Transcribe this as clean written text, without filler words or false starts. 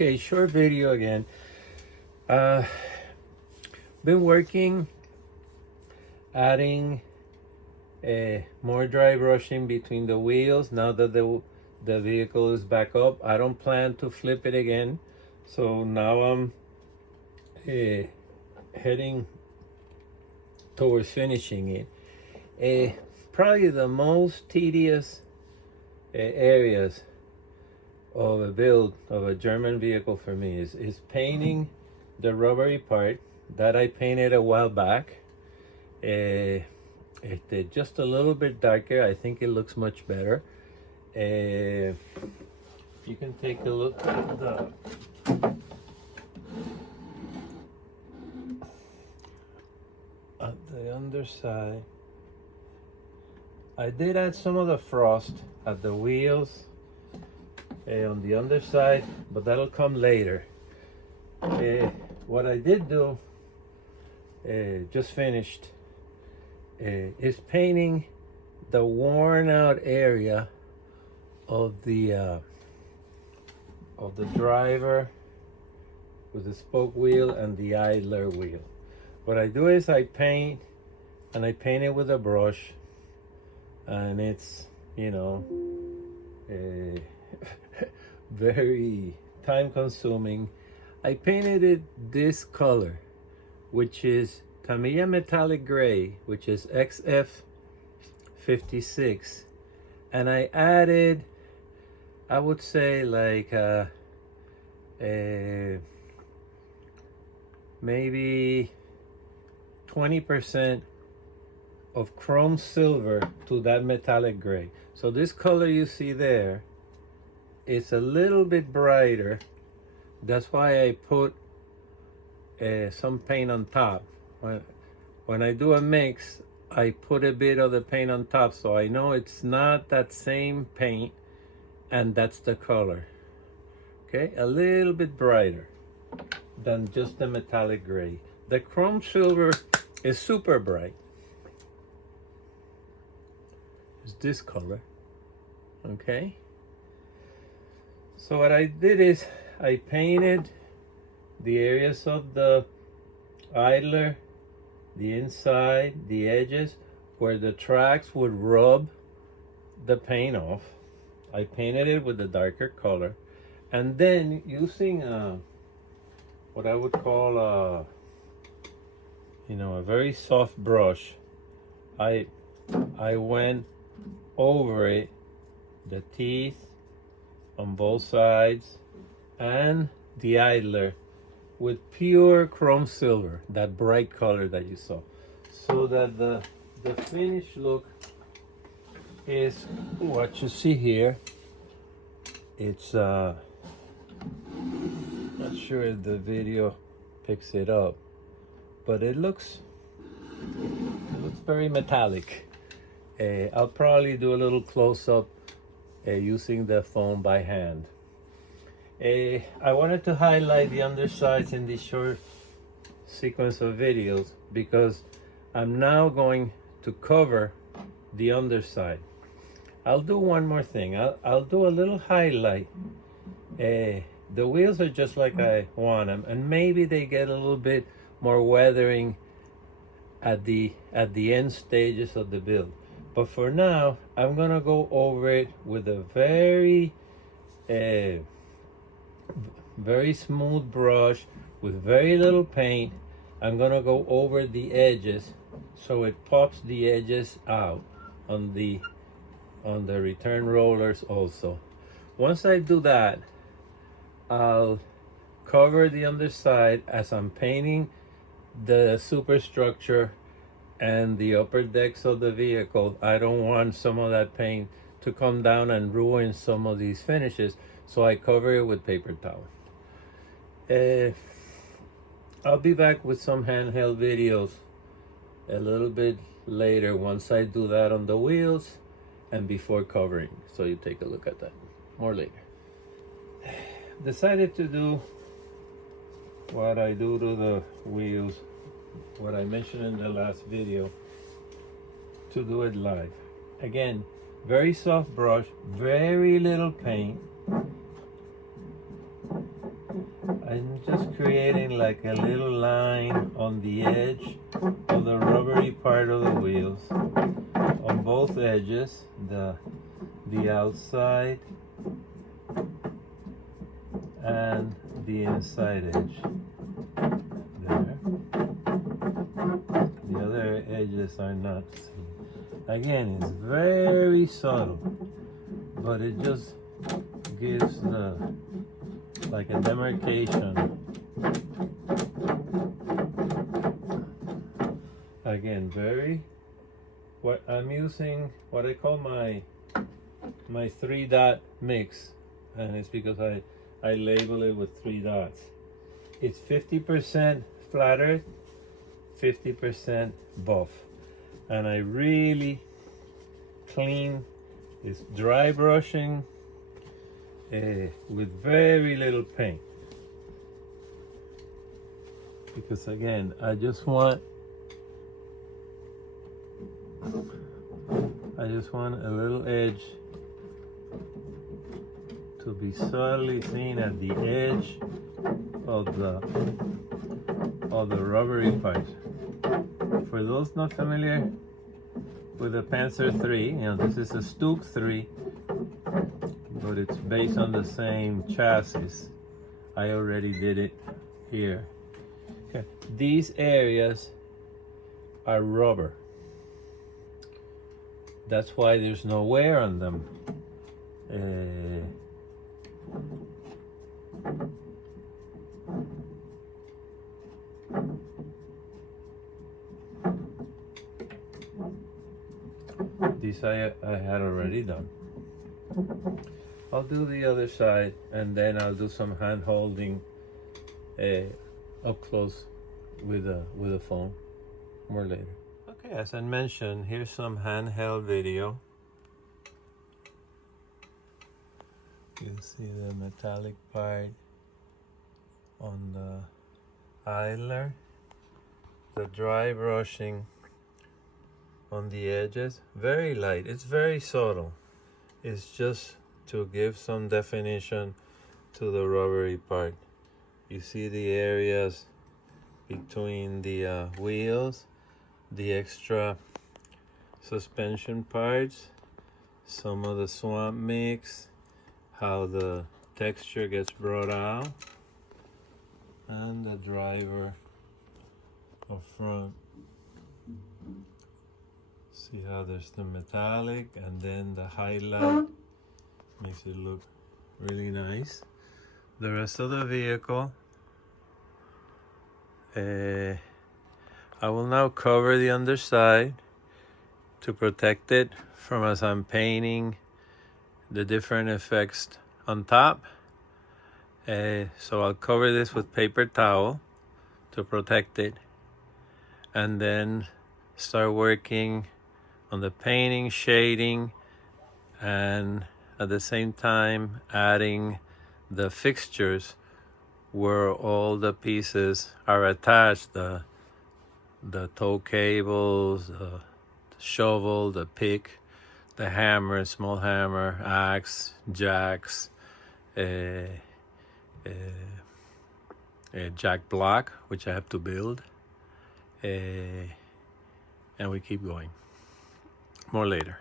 Okay, short video again. Been working, adding more dry brushing between the wheels. Now that the vehicle is back up, I don't plan to flip it again. So now I'm heading towards finishing it. Probably the most tedious areas of a build of a German vehicle for me is painting the rubbery part that I painted a while back. Just a little bit darker. I think it looks much better. You can take a look at the underside. I did add some of the frost at the wheels on the underside, but that'll come later. What I did do, just finished, is painting the worn out area of the driver with the spoke wheel and the idler wheel. What I do is I paint, and I paint it with a brush, and it's, you know, very time consuming. I painted it this color, which is Tamiya metallic gray, which is XF56, and I added, I would say, like maybe 20% of chrome silver to that metallic gray. So this color you see there is a little bit brighter. That's why I put some paint on top. When I do a mix, I put a bit of the paint on top, so I know it's not that same paint, and that's the color. Okay, a little bit brighter than just the metallic gray. The chrome silver is super bright. It's this color. Okay, so what I did is I painted the areas of the idler, the inside, the edges, where the tracks would rub the paint off. I painted it with a darker color, and then using what I would call a very soft brush, I went over it, the teeth on both sides and the idler, with pure chrome silver, that bright color that you saw, so that the finished look is what you see here. It's not sure if the video picks it up, but it looks very metallic. I'll probably do a little close-up using the phone by hand. I wanted to highlight the undersides in this short sequence of videos because I'm now going to cover the underside. I'll do one more thing. I'll do a little highlight. The wheels are just like I want them, and maybe they get a little bit more weathering at the end stages of the build. But for now, I'm gonna go over it with a very smooth brush with very little paint. I'm gonna go over the edges so it pops the edges out on the return rollers also. Once I do that, I'll cover the underside as I'm painting the superstructure and the upper decks of the vehicle. I don't want some of that paint to come down and ruin some of these finishes, so I cover it with paper towel. I'll be back with some handheld videos a little bit later once I do that on the wheels and before covering, so you take a look at that more later. Decided to do what I do to the wheels, what I mentioned in the last video, to do it live. Again, very soft brush, very little paint, I'm just creating like a little line on the edge of the rubbery part of the wheels, on both edges, the outside and the inside edge. There. The other edges are not seen. Again, it's very subtle, but it just gives like a demarcation. Again, what I'm using, what I call my 3-dot mix, and it's because I label it with 3 dots. It's 50% flat, 50% buff, and I really clean. It's dry brushing with very little paint, because again, I just want a little edge to be subtly seen at the edge of the rubbery part. For those not familiar with the Panzer III, this is a Stug III, but it's based on the same chassis. I already did it here. Okay. These areas are rubber. That's why there's no wear on them. These I had already done. I'll do the other side, and then I'll do some hand holding up close with a phone more later. Okay, as I mentioned, here's some handheld video. You can see the metallic part on the idler, the dry brushing on the edges, very light. It's very subtle. It's just to give some definition to the rubbery part. You see the areas between the wheels, the extra suspension parts, some of the swamp mix, how the texture gets brought out, and the driver up front. See how there's the metallic, and then the highlight makes it look really nice. The rest of the vehicle, I will now cover the underside to protect it from as I'm painting the different effects on top. So I'll cover this with paper towel to protect it, and then start working on the painting, shading, and at the same time adding the fixtures where all the pieces are attached, the tow cables, the shovel, the pick, the hammer, small hammer, axe, jacks, a jack block, which I have to build, and we keep going. More later.